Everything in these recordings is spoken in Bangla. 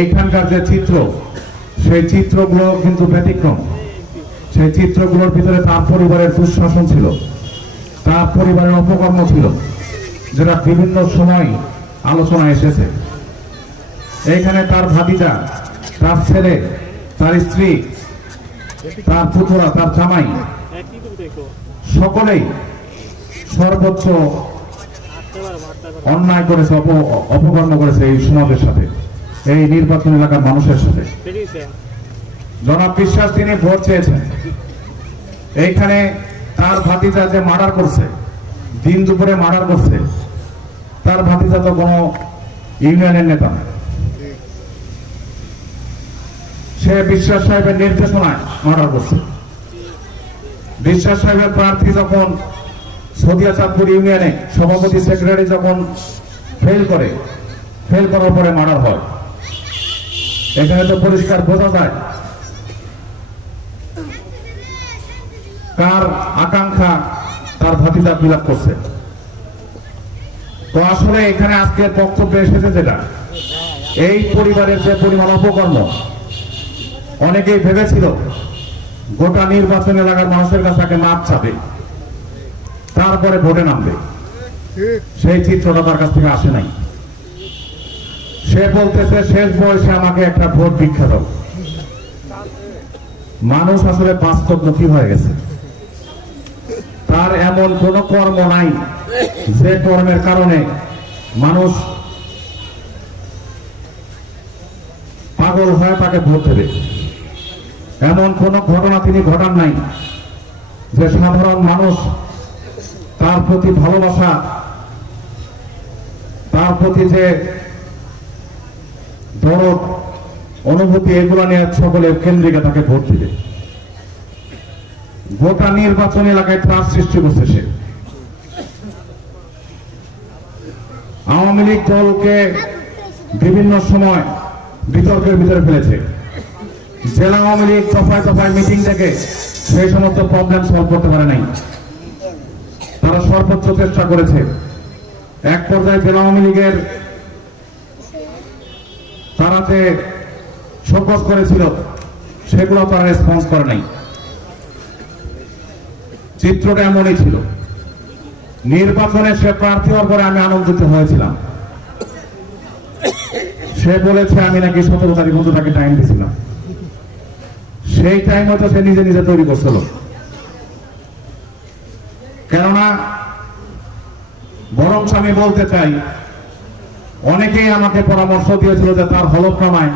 এইখানকার যে চিত্র, সেই চিত্রগুলো কিন্তু ব্যতিক্রম। সেই চিত্রগুলোর ভিতরে তার পরিবারের দুঃশাসন ছিল। তার পরিবারের অপকর্ম ছিল, যেটা বিভিন্ন সময় আলোচনায় এসেছে। এইখানে তার ভাতিজা, তার ছেলে, তার স্ত্রী, তার পুত্রা তার জামাই, সকলেই সর্বোচ্চ অন্যায় করেছে অপকর্ম করেছে এই সমাজের সাথে। এই নির্বাচন এলাকার মানুষের সাথে। জনাব বিশ্বাস, তিনি ভোট চেয়েছেন। এইখানে তার ভাতিজা যে মার্ডার করছে, দিন দুপুরে মার্ডার করছে, তার ভাতিজা তো কোনো ইউনিয়নের নেতা না। সে বিশ্বাস সাহেবের নির্দেশনায় মার্ডার করছে। বিশ্বাস সাহেবের প্রার্থী যখন সদিয়া চাঁদপুর ইউনিয়নে সভাপতি সেক্রেটারি যখন ফেল করে ফেল করার পরে মার্ডার হয়। এখানে তো পরিষ্কার বোঝা যায়। কার আকাঙ্ক্ষা, তার ভাতিজা বিলাপ করছে। তো আসলে এখানে আজকের বক্তব্য এসেছে যেটা, এই পরিবারের যে পরিমাণ অপকর্ম, অনেকেই ভেবেছিল গোটা নির্বাচন এলাকার মানুষের কাছে মাপ চাবে, তারপরে ভোটে নামবে। সেই চিত্রটা তার কাছ থেকে আসে নাই। সে বলতেছে, শেষ বয়সে আমাকে একটা ভোট ভিক্ষা দাও। মানুষ আসলে বাস্তবমুখী হয়ে গেছে। তার এমন কোন কর্ম নাই যে কর্মের কারণে মানুষ পাগল হয়ে তাকে ভোট দেবে। এমন কোন ঘটনা তিনি ঘটান নাই যে সাধারণ মানুষ তার প্রতি ভালোবাসা, তার প্রতি যে দরদ অনুভূতি এগুলো নিয়ে সকলে কেন্দ্রিকে তাকে ভোট দিবে। গোটা নির্বাচন এলাকায় ত্রাস সৃষ্টি করছে সে। আওয়ামী লীগ দলকে বিভিন্ন সময় বিতর্কের ভিতরে ফেলেছে। জেলা আওয়ামী লীগ দফায় দফায় মিটিং থেকে সেই সমস্ত প্রবলেম সলভ করতে পারে নাই। তারা সর্বোচ্চ চেষ্টা করেছে। এক পর্যায়ে জেলা আওয়ামী লীগের তারা যে শোকজ করেছিল, সেগুলো তারা রেসপন্স করে নাই। চিত্রটা এমনই ছিল। নির্বাচনে সে প্রার্থী হওয়ার পরে আমি আনন্দিত হয়েছিলাম। সে বলেছে, আমি নাকি সতেরো তারিখ মতো তাকে টাইম দিছিলাম সেই টাইম হয়তো সে নিজে নিজে তৈরি করছিল। কেননা, বরং আমি বলতে চাই অনেকেই আমাকে পরামর্শ দিয়েছিল যে তার হলফনামায়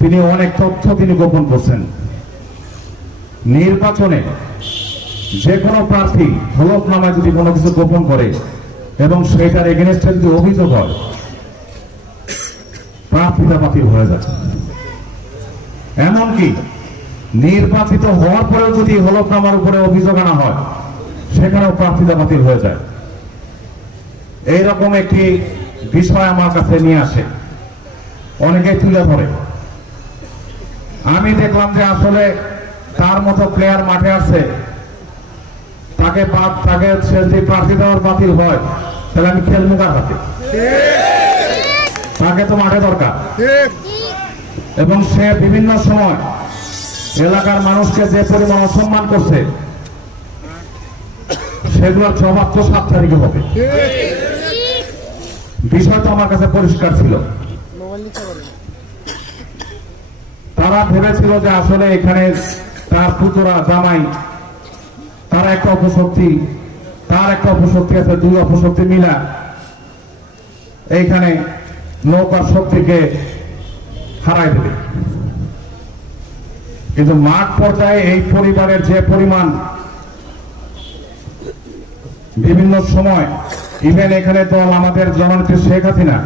তিনি অনেক তথ্য তিনি গোপন করছেন। নির্বাচনে যে কোনো প্রার্থী হলফনামায় যদি কোনো কিছু গোপন করে এবং সেটার এগেনস্টে যদি অভিযোগ হয় প্রার্থীতা বাতিল হয়ে যায়। এমনকি নির্বাচিত হওয়ার পরেও যদি হলফনামার উপরে অভিযোগ আনা হয়, সেখানেও প্রার্থীতা বাতিল হয়ে যায়। এইরকম একটি বিষয় আমার কাছে নিয়ে আসে। অনেকেই তুলে ধরে। আমি দেখলাম যে আসলে তার মতো প্লেয়ার মাঠে আছে। তাকে তাকে যদি প্রার্থী দেওয়ার বাতিল হয়, তাহলে আমি খেলব কার হাতে? তাকে তো মাঠে দরকার। এবং সে বিভিন্ন সময় এলাকার মানুষকে যে পরিমাণ অসম্মান করছে, সেগুলোর জবাব তো সাত তারিখে হবে। বিষয়টা আমার কাছে পরিষ্কার ছিল। তারা ভেবেছিল যে আসলে এখানে তার পুতরা জামাই, তার একটা অপশক্তি, তার একটা অপশক্তি আছে, দুই অপশক্তি মিলা। এইখানে নৌকার শক্তিকে হারাই দেবে। কিন্তু মাঠ পর্যায়ে এই পরিবারের যে পরিমাণ বিভিন্ন সময় ইভেন এখানে তো আমাদের জননেত্রী শেখ হাসিনা